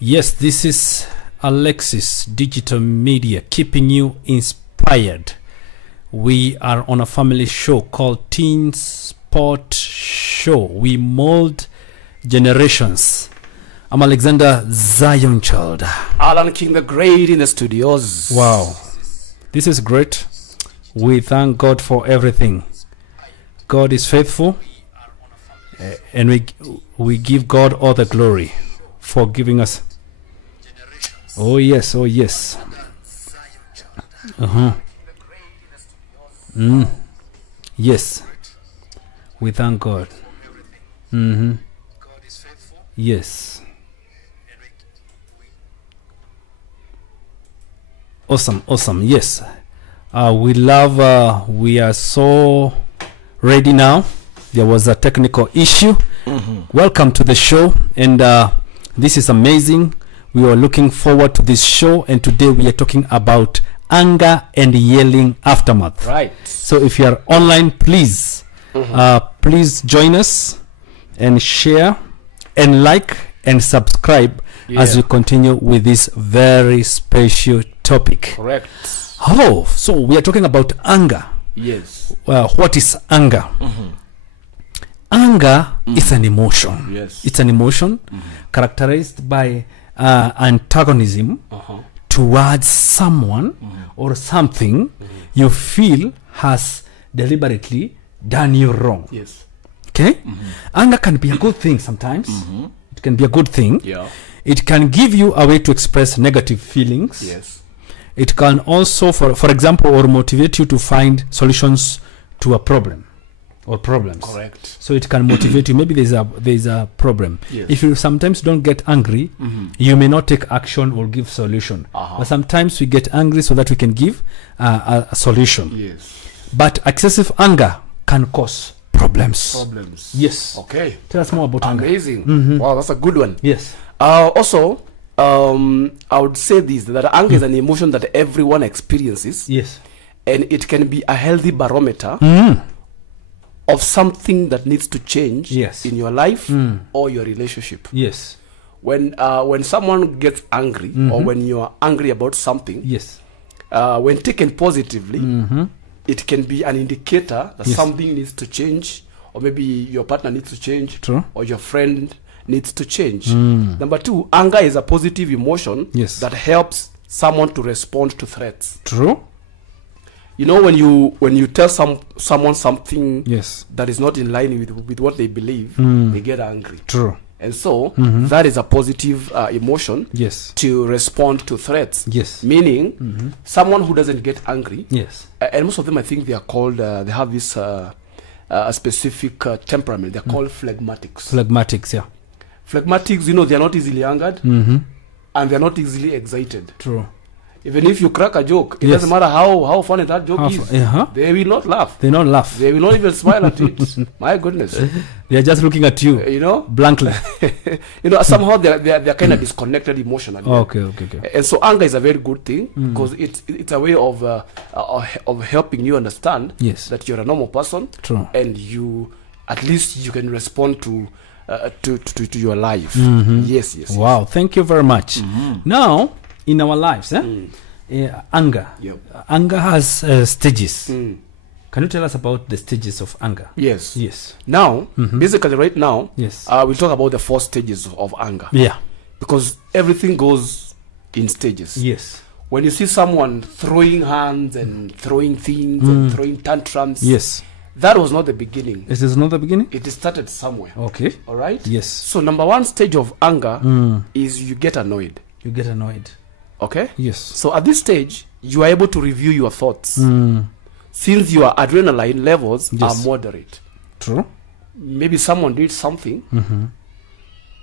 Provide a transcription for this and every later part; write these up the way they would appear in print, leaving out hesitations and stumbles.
Yes, this is Alexis Digital Media, keeping you inspired. We are on a family show called Teen Sport Show. We mold generations. I'm Alexander Zion Child. Allan King the Great in the studios. Wow, this is great. We thank God for everything. God is faithful, and we give God all the glory for giving us. Oh yes, oh yes. Yes, we thank God. Yes. Awesome. Yes, we love. We are so ready now. There was a technical issue. Welcome to the show, and this is amazing. We were looking forward to this show, and today we are talking about anger and yelling aftermath. Right. So if you are online, please please join us and share and like and subscribe as we continue with this very special topic. Correct. Oh, so we are talking about anger. Yes. What is anger? Anger is an emotion. Yes. It's an emotion characterized by antagonism towards someone or something you feel has deliberately done you wrong. Yes. Okay? Anger can be a good thing sometimes. It can be a good thing. Yeah. It can give you a way to express negative feelings. Yes. It can also, for example, or motivate you to find solutions to a problem or problems. Correct. So it can motivate you. Maybe there's a problem. Yes. If you sometimes don't get angry, you may not take action or give solution. But sometimes we get angry so that we can give a solution. Yes. But excessive anger can cause problems. Yes. Okay. Tell us more about anger. Amazing. Wow, that's a good one. Yes. Also, I would say this, that anger is an emotion that everyone experiences. Yes. And it can be a healthy barometer of something that needs to change in your life or your relationship. Yes. When someone gets angry or when you're angry about something, Yes. When taken positively, it can be an indicator that something needs to change, or maybe your partner needs to change, True. or your friend needs to change. Number two, anger is a positive emotion that helps someone to respond to threats. True. You know, when you tell someone something that is not in line with what they believe, they get angry. True. And so that is a positive emotion to respond to threats. Yes. Meaning someone who doesn't get angry, and most of them, I think they are called, they have this a specific temperament. They're called phlegmatics. Phlegmatics, yeah. Phlegmatics, you know, they're not easily angered and they're not easily excited. True. Even if you crack a joke, it doesn't matter how funny that joke is. They will not laugh. They not laugh. They will not even smile at it. My goodness. They are just looking at you. You know, blankly. You know, somehow they're kind of disconnected emotionally. Okay. And so anger is a very good thing because it's a way of helping you understand that you're a normal person. True. And you at least you can respond to your life. Yes. Wow, thank you very much. Now, in our lives, anger. Anger has stages. Can you tell us about the stages of anger? Yes. Now, basically right now, we'll talk about the 4 stages of anger. Yeah. Because everything goes in stages. Yes. When you see someone throwing hands and throwing things and throwing tantrums, that was not the beginning. Is this not the beginning? It started somewhere. Okay. All right? Yes. So number 1 stage of anger is you get annoyed. You get annoyed. Okay? Yes. So at this stage, you are able to review your thoughts. Since your adrenaline levels are moderate. True. Maybe someone did something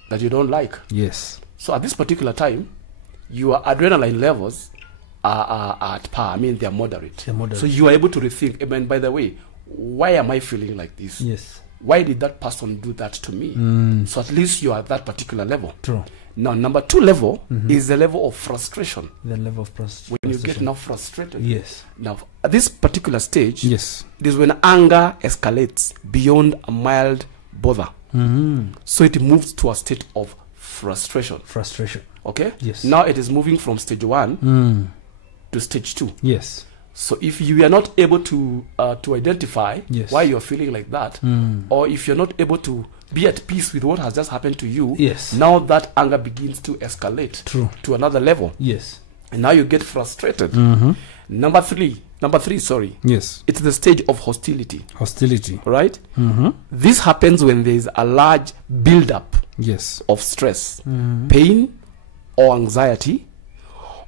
that you don't like. Yes. So at this particular time, your adrenaline levels are at par. I mean, they're moderate. So you are able to rethink, and by the way, why am I feeling like this? Yes. Why did that person do that to me? So at least you are at that particular level. True. Now, number 2 level is the level of frustration. The level of frustration. When you get now frustrated. Yes. Now, at this particular stage, yes, it is when anger escalates beyond a mild bother. So it moves to a state of frustration. Frustration. Okay? Yes. Now it is moving from stage 1 to stage 2. Yes. So if you are not able to identify Yes. why you're feeling like that, or if you're not able to be at peace with what has just happened to you, Yes. now that anger begins to escalate True. to another level. Yes. And now you get frustrated. Number three, sorry. Yes. It's the stage of hostility. Hostility. Right? This happens when there is a large build-up Yes. of stress, pain, or anxiety,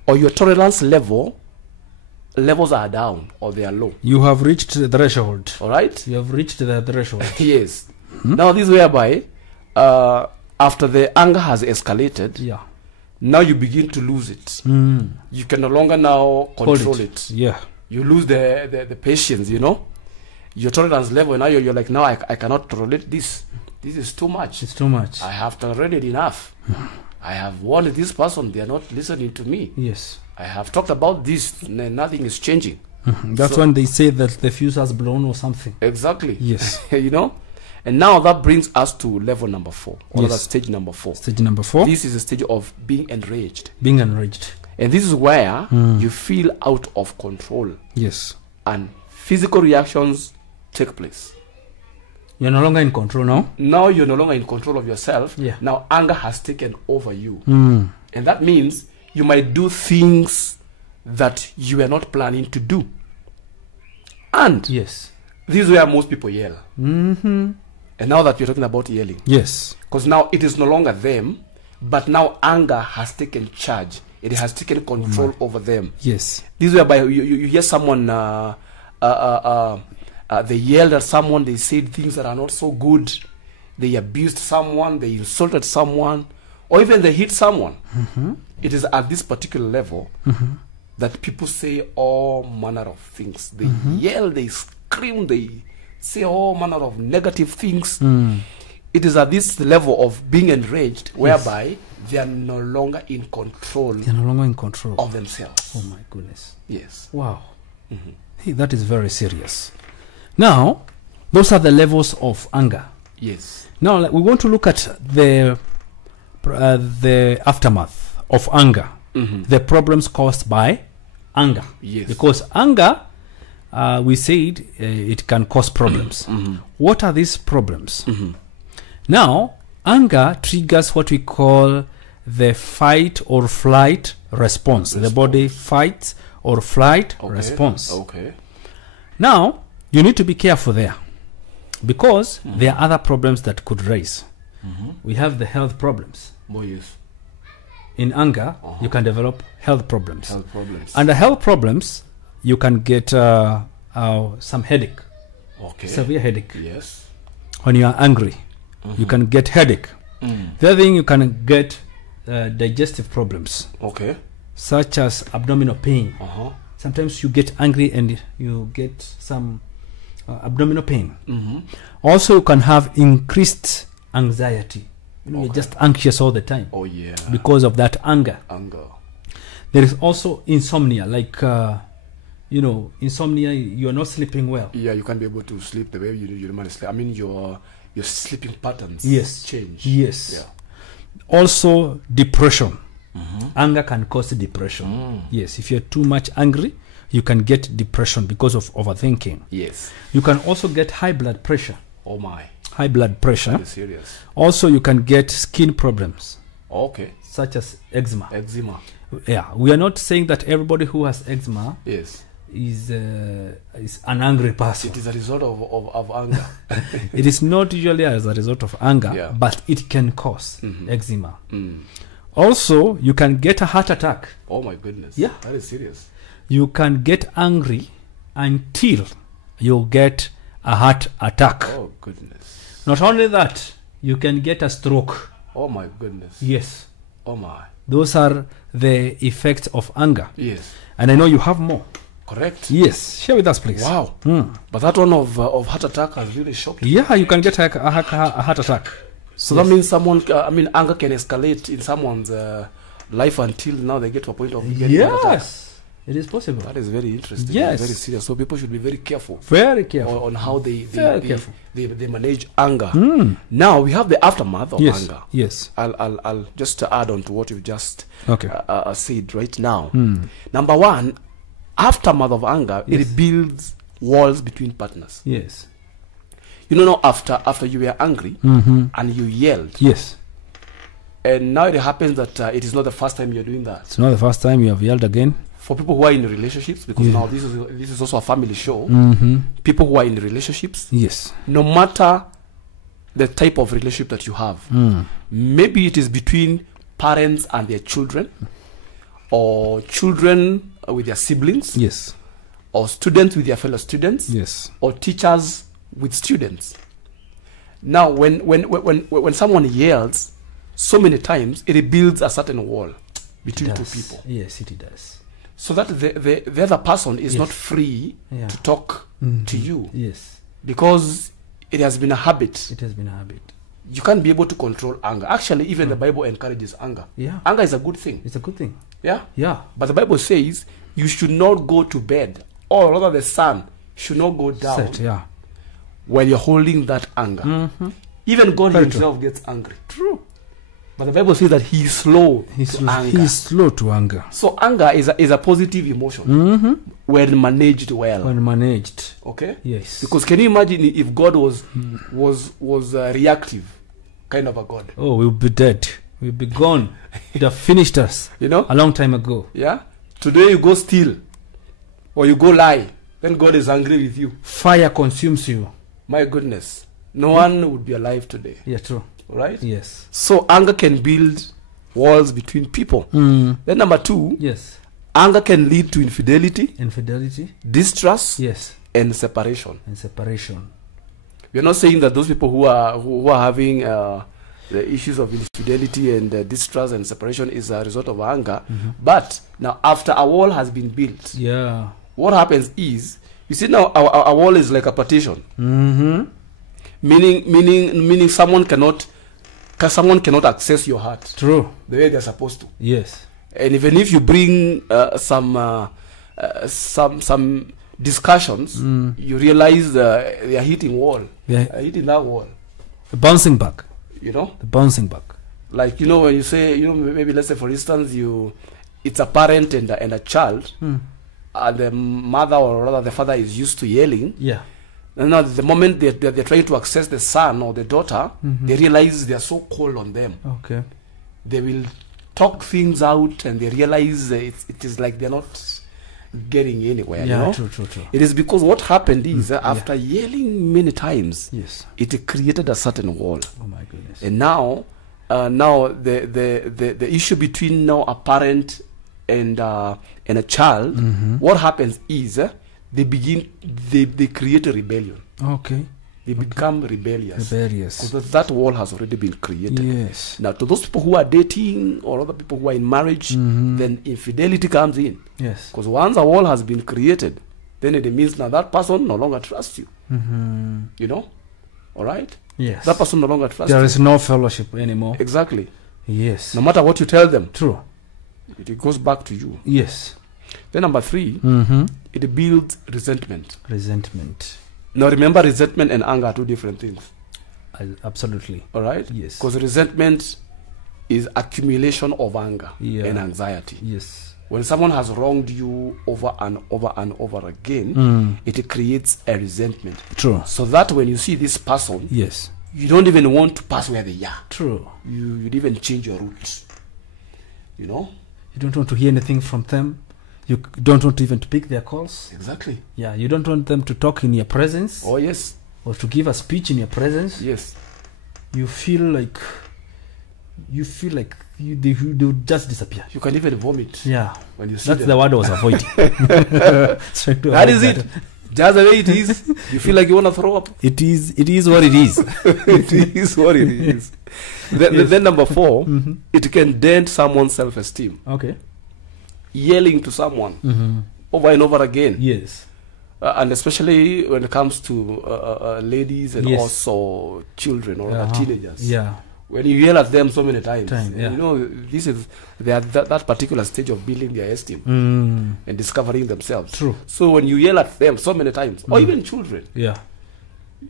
or your tolerance levels are down or they are low. You have reached the threshold. All right? You have reached the threshold. Yes. Now this whereby after the anger has escalated, Yeah. now you begin to lose it. You can no longer now control it. Yeah. You lose the patience, you know. Your tolerance level, now you're like, now I cannot tolerate this. This is too much. It's too much. I have tolerated enough. I have warned this person, they are not listening to me. Yes. I have talked about this, nothing is changing. That's when they say that the fuse has blown or something. Exactly. Yes. You know? And now that brings us to level number 4, or Yes. rather stage number 4. Stage number 4. This is a stage of being enraged. Being enraged. And this is where you feel out of control Yes. and physical reactions take place. You're no longer in control now. Now you're no longer in control of yourself. Yeah. Now anger has taken over you. And that means you might do things that you were not planning to do. And Yes. this is where most people yell. And now that we're talking about yelling, Yes. because now it is no longer them, but now anger has taken charge. It has taken control over them. Yes. This is whereby you hear someone, they yelled at someone, they said things that are not so good, they abused someone, they insulted someone, or even they hit someone. It is at this particular level that people say all manner of things. They yell, they scream, they say all manner of negative things. It is at this level of being enraged whereby they are no longer in control They're no longer in control of themselves. Oh my goodness. Yes. Wow. Hey, that is very serious. Now, those are the levels of anger. Yes. Now, we want to look at the aftermath of anger, the problems caused by anger. Yes. Because anger, we said, it can cause problems. What are these problems? Now, anger triggers what we call the fight or flight response. The body fights or flight response. Okay. Now, you need to be careful there because there are other problems that could raise. We have the health problems. Yes. In anger, you can develop health problems. Health problems. Under health problems, you can get some headache, Okay. severe headache. Yes. When you are angry, you can get headache. The other thing, you can get digestive problems, Okay. such as abdominal pain. Sometimes you get angry and you get some abdominal pain. Also, you can have increased anxiety. You're just anxious all the time. Oh yeah. Because of that anger. Anger. There is also insomnia, like insomnia. You are not sleeping well. Yeah, you can't be able to sleep the way you normally sleep. I mean, your sleeping patterns change. Yes. Yeah. Also, depression. Anger can cause depression. Yes, if you're too much angry, you can get depression because of overthinking. Yes. You can also get high blood pressure. Oh my. High blood pressure. That is serious. Also, you can get skin problems, Okay. such as eczema. Eczema. Yeah, we are not saying that everybody who has eczema Yes. is an angry person. It is a result of anger. It is not usually as a result of anger, Yeah. but it can cause eczema. Also, you can get a heart attack. Oh my goodness. Yeah. That is serious. You can get angry until you get a heart attack. Oh goodness. Not only that, you can get a stroke. Oh my goodness. Yes. Oh my. Those are the effects of anger. Yes. And I know you have more. Correct. Yes. Share with us, please. Wow. But that one of heart attack has really shocked me. Yeah, you can get a heart attack. So that means anger can escalate in someone's life until now they get to a point of getting a heart attack. Yes. It is possible. That is very interesting. Yes. Very serious. So people should be very careful. Very careful. On how they careful. They manage anger. Now we have the aftermath of anger. Yes. I'll just add on to what you've just said right now. Number one, aftermath of anger, it builds walls between partners. Yes. You know, after you were angry and you yelled. Yes. And now it happens that it is not the first time you're doing that. It's not the first time you have yelled again. For people who are in relationships, because now this is also a family show. People who are in relationships, yes, no matter the type of relationship that you have, maybe it is between parents and their children, or children with their siblings, yes, or students with their fellow students, yes, or teachers with students. Now, when someone yells so many times, it builds a certain wall between two people. Yes, it does. So that the other person is not free to talk to you. Yes. Because it has been a habit. It has been a habit. You can't be able to control anger. Actually, even the Bible encourages anger. Yeah. Anger is a good thing. It's a good thing. Yeah? Yeah. But the Bible says you should not go to bed, or rather the sun should not go down while you're holding that anger. Even God himself gets angry. True. But the Bible says that he is slow to anger. He is slow to anger. So anger is a positive emotion when managed well. When managed. Okay? Yes. Because can you imagine if God was reactive, kind of a God? Oh, we'll be dead. We'll be gone. It have finished us. You know? A long time ago. Yeah? Today you go steal, or you go lie, then God is angry with you. Fire consumes you. My goodness. No one would be alive today. Yeah, true. Right? Yes. So anger can build walls between people. Then number two, yes, anger can lead to infidelity, distrust, yes, and separation. We are not saying that those people who are having the issues of infidelity and distrust and separation is a result of anger. But now, after a wall has been built, what happens is, you see now our wall is like a partition. Meaning someone cannot access your heart. True. The way they're supposed to. Yes. And even if you bring some discussions, you realize they are hitting wall. Hitting that wall. The bouncing back. You know? The bouncing back. Like, you know, when you say, you know, maybe let's say for instance, it's a parent and a child, and the mother or rather the father is used to yelling. Yeah. And now the moment they're trying to access the son or the daughter, they realize they are so cold on them. Okay. They will talk things out and they realize it is like they're not getting anywhere. Yeah, you know? True. It is because what happened is after yelling many times, yes, it created a certain wall. Oh my goodness. And now the issue between now a parent and a child, what happens is they create a rebellion. Okay. They become rebellious. Because that wall has already been created. Yes. Now, to those people who are dating or other people who are in marriage, then infidelity comes in. Yes. Because once a wall has been created, then it means now that person no longer trusts you. You know? All right? Yes. That person no longer trusts you. There is no fellowship anymore. Exactly. Yes. No matter what you tell them. True. It goes back to you. Yes. Then number three, it builds resentment. Now remember, resentment and anger are two different things. Absolutely. All right? Yes. Because resentment is accumulation of anger and anxiety. Yes. When someone has wronged you over and over again, it creates a resentment. True. So that when you see this person, yes, you don't even want to pass where they are. True. You'd even change your route. You know? You don't want to hear anything from them. You don't want even to pick their calls. Exactly. Yeah, you don't want them to talk in your presence. Oh, yes. Or to give a speech in your presence. Yes. You feel like they would just disappear. You can even vomit. Yeah. When you see That's them. the word I was avoiding. That is it. Just the way it is. You feel like you want to throw up. It is what it is. It is what it is. Then number four, it can dent someone's self-esteem. Okay. Yelling to someone over and over again. Yes. And especially when it comes to ladies and also children or teenagers. Yeah. When you yell at them so many times, yeah. you know, this is they are that particular stage of building their esteem and discovering themselves. True. So when you yell at them so many times, or even children, Yeah.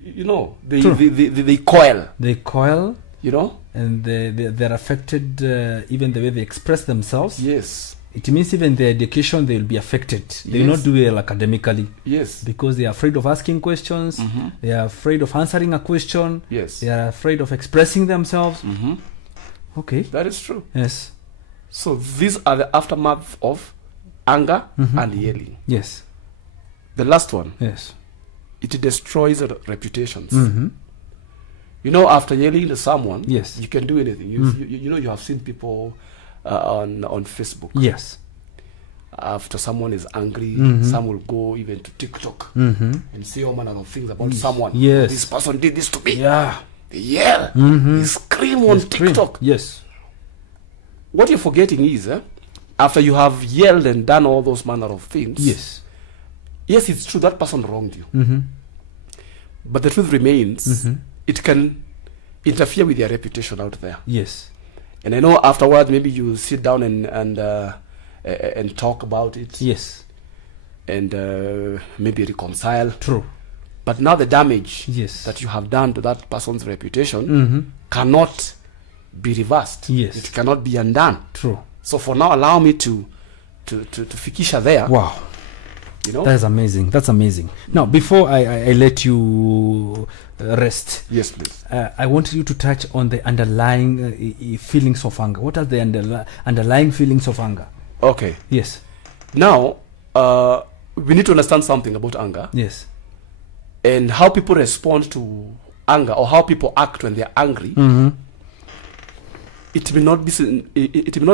you know, they coil. They coil, You know. and they're affected, even the way they express themselves. Yes. It means even their education, they will be affected. They will Yes. not do well academically. Yes. Because they are afraid of asking questions. They are afraid of answering a question. Yes. They are afraid of expressing themselves. Okay. That is true. Yes. So these are the aftermath of anger and yelling. Yes. The last one, Yes. it destroys reputations. You know, after yelling at someone, Yes. you can do anything. You know, you have seen people on Facebook. Yes. After someone is angry, some will go even to TikTok and say all manner of things about someone. Yes. This person did this to me. Yeah. They yell. They scream on TikTok. Yes. What you're forgetting is, after you have yelled and done all those manner of things, yes, it's true that person wronged you. But the truth remains, it can interfere with your reputation out there. Yes. And I know afterwards maybe you sit down and talk about it. Yes. And maybe reconcile. True. But now the damage Yes. that you have done to that person's reputation cannot be reversed. Yes. It cannot be undone. True. So for now, allow me to fikisha there. Wow. You know? That's amazing. That's amazing. Now, before I let you rest, Yes, please. I want you to touch on the underlying feelings of anger. What are the underlying feelings of anger? Okay. Yes. Now, we need to understand something about anger Yes. and how people respond to anger, or how people act when they are angry. It may not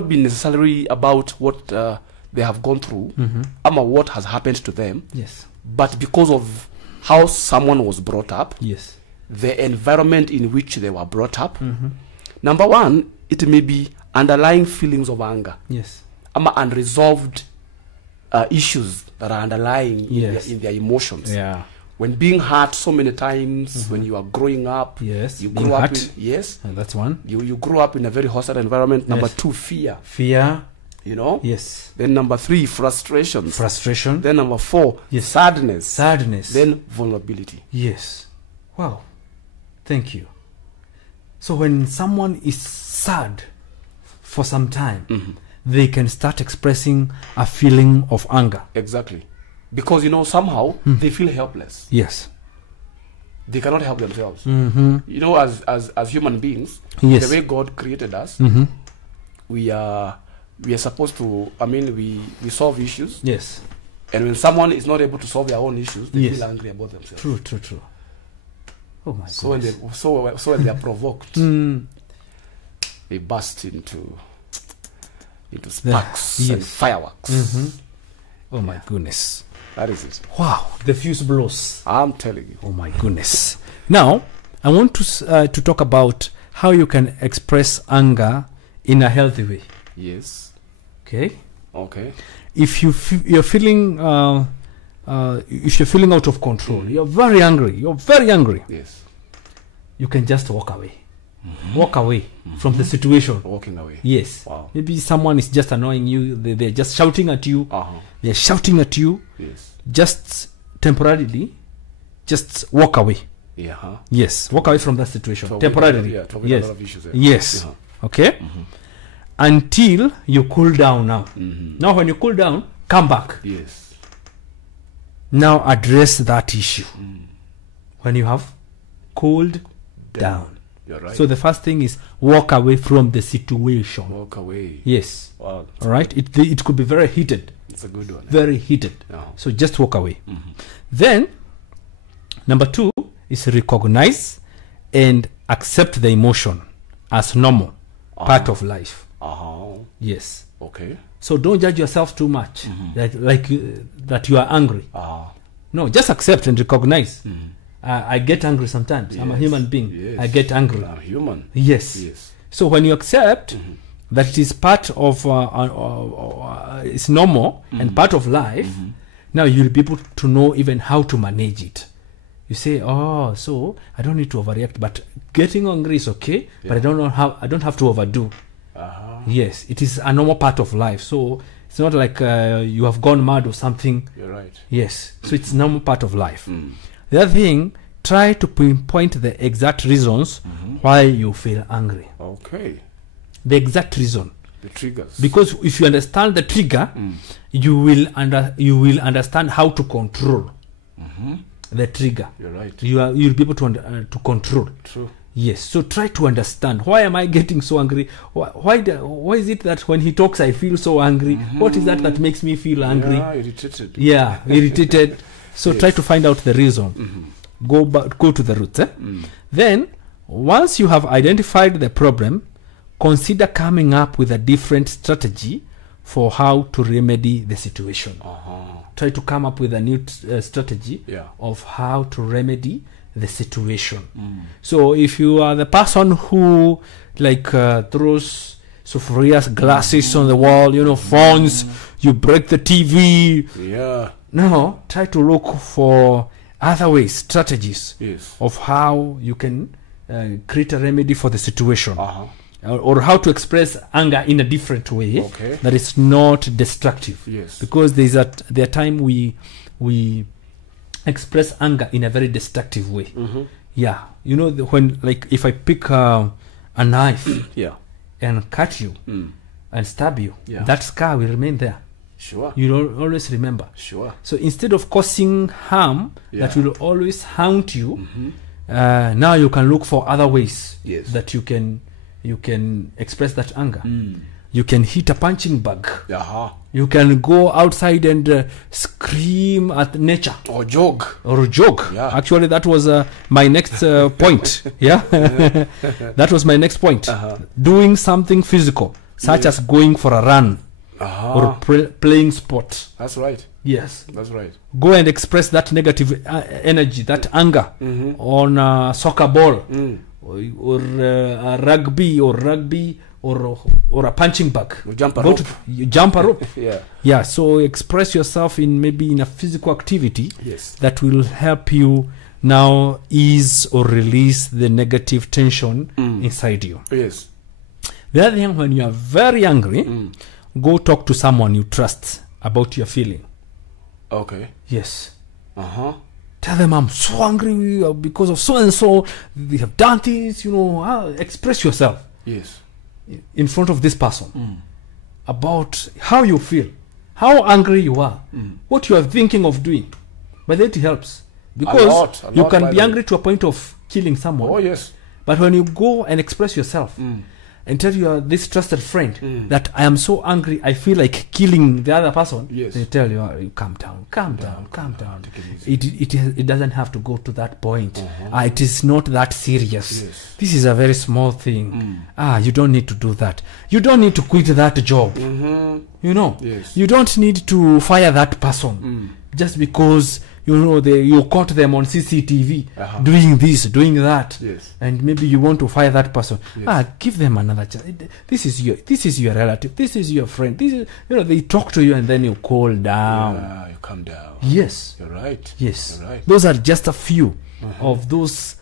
be necessarily about what they have gone through, or what has happened to them, Yes. but because of how someone was brought up, Yes. the environment in which they were brought up. Number one, it may be underlying feelings of anger, Yes. unresolved issues that are underlying Yes. in their emotions. Yeah. When being hurt so many times, when you are growing up, Yes. you Being grew up hurt. yes, That's one. you grew up in a very hostile environment. Number Yes. two, fear. Fear. You know. Yes. Then number three, frustrations. Frustration. Then number four, Yes. sadness. Sadness. Then vulnerability. Yes. Wow. Thank you. So when someone is sad for some time, they can start expressing a feeling of anger. Exactly. Because, you know, somehow they feel helpless. Yes. They cannot help themselves. You know, as human beings, Yes. the way God created us, we are supposed to, we solve issues. Yes. And when someone is not able to solve their own issues, they Yes. feel angry about themselves. True, true, true. Oh my So when goodness. so when they are provoked, they burst into sparks and Yes. fireworks. Oh my goodness. That is it. Wow. The fuse blows. I'm telling you. Oh my goodness. Now, I want to talk about how you can express anger in a healthy way. Yes. Okay. Okay. If you're feeling if you're feeling out of control, you're very angry. Yes. You can just walk away. Walk away from the situation. Walking away. Yes. Wow. Maybe someone is just annoying you. They're just shouting at you. They're shouting at you. Yes. Just temporarily, just walk away. Yeah. Huh? Yes, walk away from that situation To temporarily. avoid a Yes. lot of issues there. Yes. Yeah. Okay. Until you cool down now. Now, when you cool down, come back. Yes. Now address that issue. When you have cooled down. You're right. So the first thing is walk away from the situation. Walk away. Yes. Wow. All right. It could be very heated. It's a good one. Very heated. Yeah. So just walk away. Then, number two is recognize and accept the emotion as normal, part of life. Yes. Okay. So don't judge yourself too much, that you are angry. No, just accept and recognize. I get angry sometimes. I'm a human being. Yes. I get angry. I'm human. Yes. Yes. So when you accept that it is part of, it's normal and part of life, now you'll be able to know even how to manage it. You say, oh, so I don't need to overreact, but getting angry is okay, but I don't have to overdo. Yes, it is a normal part of life. So it's not like you have gone mad or something. You're right. Yes, so it's normal part of life. The other thing, try to pinpoint the exact reasons why you feel angry. Okay. The exact reason. The triggers. Because if you understand the trigger, you will understand how to control the trigger. You're right. You'll be able to control. True. Yes. So try to understand, why am I getting so angry? Why is it that when he talks I feel so angry? What is that makes me feel angry? Yeah, irritated. Yeah, irritated. So try to find out the reason. Go to the roots. Then once you have identified the problem, consider coming up with a different strategy for how to remedy the situation. Try to come up with a new strategy of how to remedy the situation. So if you are the person who throws Sophoria glasses on the wall, phones, you break the TV. Yeah. No, try to look for other ways, strategies of how you can create a remedy for the situation. Or how to express anger in a different way that is not destructive. Yes. Because there are time we express anger in a very destructive way. Yeah. When if I pick a knife and cut you and stab you, that scar will remain there. Sure. You'll always remember. Sure. So instead of causing harm that will always haunt you, now you can look for other ways that you can express that anger. You can hit a punching bag. You can go outside and scream at nature. Or jog. Yeah. Actually, that was my next point. Yeah. That was my next point. Doing something physical, such as going for a run or playing sport. That's right. Yes. That's right. Go and express that negative energy, that anger on a soccer ball. Or a rugby or a punching bag. You jump a rope. You jump a rope. Yeah. So express yourself in a physical activity that will help you now ease or release the negative tension inside you. Yes. The other thing, when you are very angry, go talk to someone you trust about your feeling. Okay. Yes. Tell them, I'm so angry because of so and so. They have done this, express yourself. Yes. In front of this person about how you feel, how angry you are, what you are thinking of doing. But that helps, because you can be angry to a point of killing someone. Oh yes. But when you go and express yourself and tell your this trusted friend that I am so angry, I feel like killing the other person, they tell you, calm down. It doesn't have to go to that point. It is not that serious. This is a very small thing. You don't need to do that. You don't need to quit that job. You don't need to fire that person just because you caught them on CCTV doing this, doing that, and maybe you want to fire that person. Give them another chance. This is your relative. This is your friend. This is they talk to you and then you cool down. Yeah, you calm down. Yes, you're right. Yes, you're right. Those are just a few of those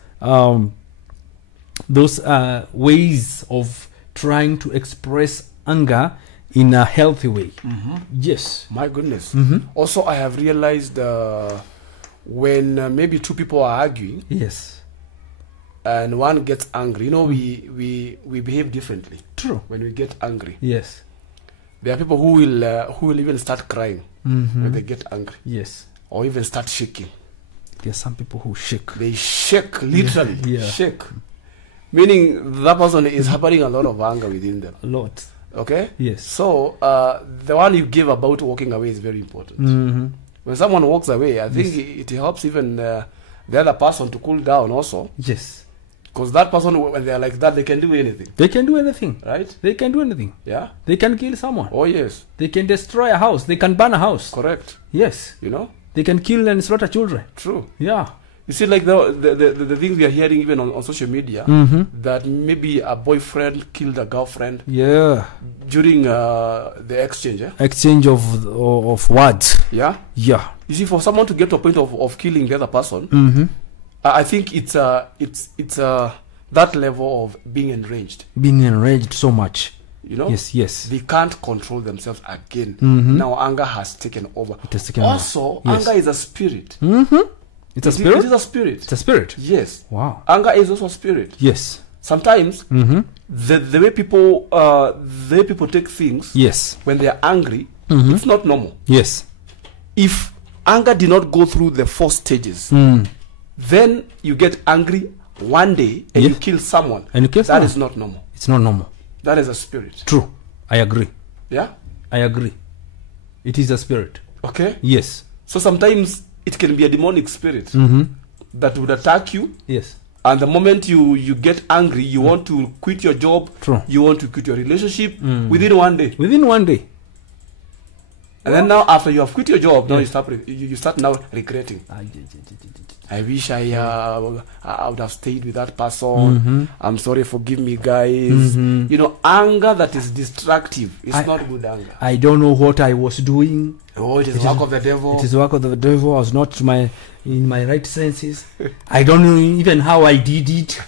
ways of trying to express anger in a healthy way. Yes. My goodness. Also, I have realized when maybe two people are arguing, and one gets angry, we behave differently. True. When we get angry. Yes. There are people who will even start crying when they get angry. Yes. Or even start shaking. There are some people who shake. They shake, literally. Shake. Meaning that person is harboring a lot of anger within them. A lot. Okay? Yes. So the one you gave about walking away is very important. When someone walks away, I think it helps even the other person to cool down also. Yes. Because that person, when they are like that, they can do anything. They can do anything. Right? They can do anything. Yeah. They can kill someone. Oh, yes. They can destroy a house. They can burn a house. Correct. Yes. They can kill and slaughter children. True. Yeah. You see, like the things we are hearing even on social media, that maybe a boyfriend killed a girlfriend. Yeah. During the exchange. Exchange of words. Yeah. Yeah. You see, for someone to get to a point of killing the other person, I think it's that level of being enraged. Being enraged so much. You know? Yes. They can't control themselves again. Mm-hmm. Now anger has taken over. It has taken also, over. Yes. anger is a spirit. Mm-hmm. It's a spirit? It is a spirit. It's a spirit. Yes. Wow. Anger is also a spirit. Yes. Sometimes Mm-hmm. the way people take things, Yes. when they are angry, Mm-hmm. it's not normal. Yes. If anger did not go through the 4 stages, then you get angry one day and Yes. you kill someone. And you kill That someone. is not normal. It's not normal. That is a spirit. True. I agree. Yeah? I agree. It is a spirit. Okay? Yes. So sometimes it can be a demonic spirit Mm-hmm. that would attack you. Yes. And the moment you get angry, you want to quit your job. True. You want to quit your relationship within one day. Within one day. And then now after you have quit your job, now Yes. you start now regretting. I wish I would have stayed with that person. I'm sorry, forgive me, guys. You know, anger that is destructive is not good anger. I don't know what I was doing. Oh, it is work of the devil. It is work of the devil. I was not in my right senses. I don't know even how I did it.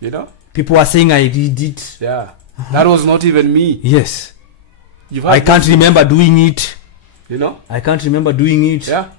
You know? People are saying I did it. Yeah. That was not even me. Yes. You've I had can't remember doing it. You know? I can't remember doing it. Yeah.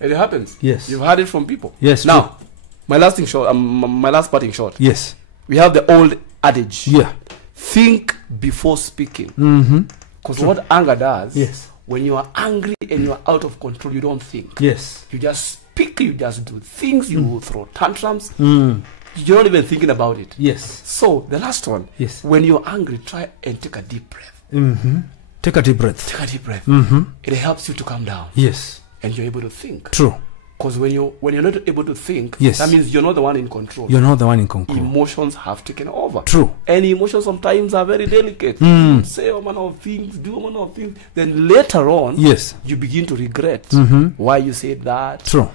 It happens. Yes. You've heard it from people. Yes. Now, true. my last parting shot. Yes. We have the old adage. Yeah. Think before speaking. Mm-hmm. Because what anger does, Yes. when you are angry and you are out of control, you don't think. Yes. You just speak, you just do things, you throw tantrums. Mm. You're not even thinking about it. Yes. So, the last one. Yes. When you're angry, try and take a deep breath. Mm-hmm. Take a deep breath. Take a deep breath. Mm-hmm. It helps you to calm down. Yes. And you're able to think. True. Because when you're not able to think, Yes. that means you're not the one in control. You're not the one in control. Emotions have taken over. True. And emotions sometimes are very delicate. Mm. You say a manner of things, do a manner of things. Then later on, Yes. you begin to regret Mm-hmm. why you said that. True.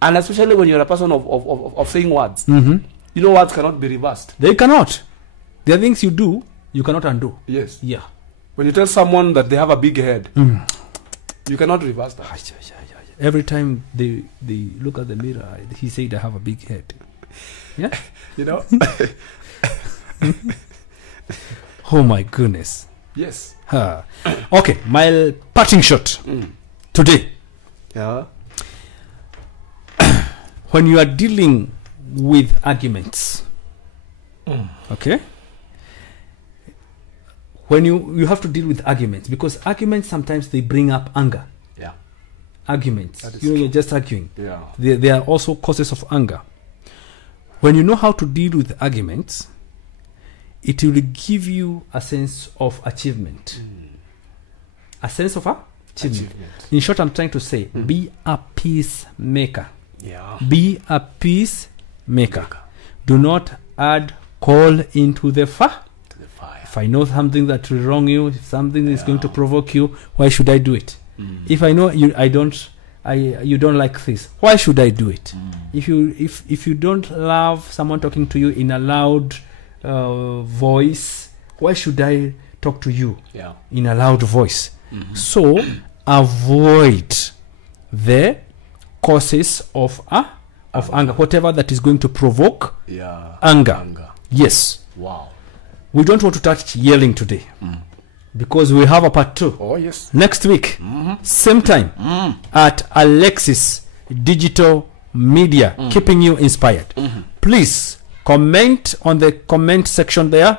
And especially when you're a person of saying words. Mm-hmm. You know, words cannot be reversed. They cannot. There are things you do, you cannot undo. Yes. Yeah. When you tell someone that they have a big head, you cannot reverse that. Every time they look at the mirror, he said, I have a big head. Yeah? You know? Oh my goodness. Yes. Okay, my parting shot today. Yeah. When you are dealing with arguments, okay? When you have to deal with arguments, because arguments sometimes they bring up anger. Yeah. Arguments. That is You're true. just arguing. Yeah. They are also causes of anger. When you know how to deal with arguments, it will give you a sense of achievement. A sense of achievement. In short, I'm trying to say, be a peacemaker. Yeah. Be a peacemaker. Do not add coal into the fire. To the fire. If I know something that will wrong you, if something is going to provoke you, why should I do it? If I know you don't like this, why should I do it? If you don't love someone talking to you in a loud voice, why should I talk to you in a loud voice? So avoid the causes of anger, whatever that is going to provoke anger. Yes. Wow. We don't want to touch yelling today because we have a part 2. Oh yes. Next week, same time at Alexis Digital Media, keeping you inspired. Please comment on the comment section there,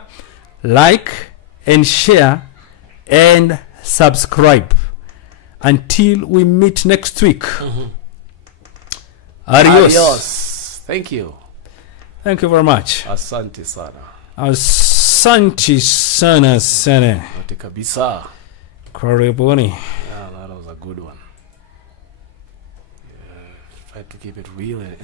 like and share and subscribe. Until we meet next week. Adios. Thank you. Thank you very much. Asante sana. Asante sana sana. Yote kabisa. Karibuni. Yeah, that was a good one. Try to keep it real and